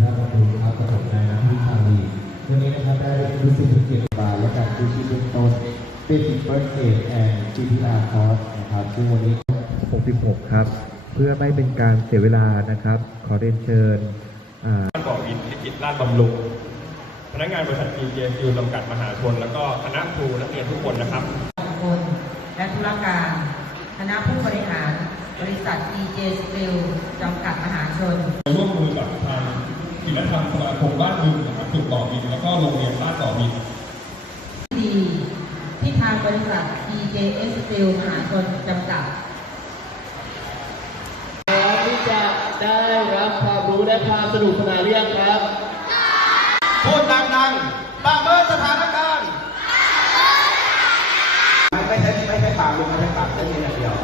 พระบำรุงครับกับผมนายน้ำพิชาลีวันนี้นะครับได้รู้สึกเกียรติบาลและการกู้ชีพเบื้องต้น Basic First Aid and CPR Course นะครับซึ่งวันนี้ 66 ครับ เพื่อไม่เป็นการเสียเวลานะครับ ขอเรียนเชิญอ่านบ่ออินลิกิตลาดบำรุงพนักงานบริษัท PJQ จำกัดมหาชน แล้วก็คณะครูนักเรียนทุกคนนะครับบุคคลและธุรการ คณะผู้บริหารบริษัท DJ Steel จำกัดมหาชน คมบ้านบึงนะครับจุดบ่อบินแล้วก็โรงเรียนบ้านบ่อบินดีที่ทางบริษัท DJ Steel มหาชนจำกัดแล้วที่จะได้รับความรู้และความสนุกสนานเรียงครับพูดดังๆประเมินสถานการณ์ไม่ไม่ใช่ไม่ใช่ปากลุงไม่ใช่ปากแค่นี้อย่างเดียว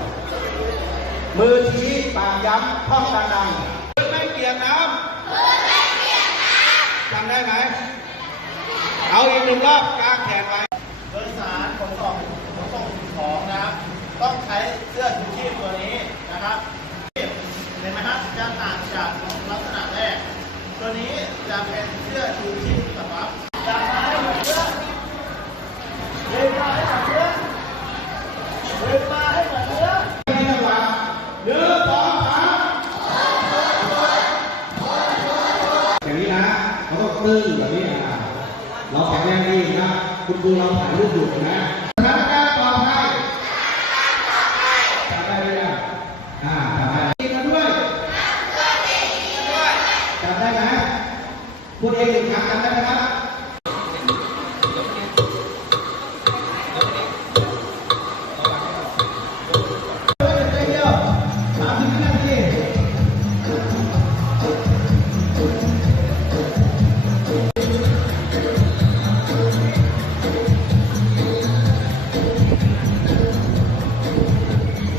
มือชี้ปากย้ำท่องดังๆมือไม่เปียกน้ำ จำได้ไหม เอาอีกหนึ่งรอบกลางแขนไว้โดยสารขนส่งขนส่งของนะครับ ต้องใช้เสื้อชูชีพตัวนี้นะครับเห็นไหมครับจะต่างจากลักษณะแรก ตัวนี้จะเป็นเสื้อชูชีพสำหรับจะให้เสื้อเดินมาให้เหมือนเสื้อเดินมาให้เหมือนเสื้อ ให้จังหวะหนึ่งสองสามอย่างนี้นะ เขาก็ตึ้งแบบนี้นะเราแข็งแรงดีนะคุณครูเราถ่ายรูปอยู่นะสถานการณ์ปลอดภัยจำได้ไหมยังอ่าจำได้กินกันด้วยจำได้ไหมพูดเองหนึ่งครั้งจำได้ไหมครับ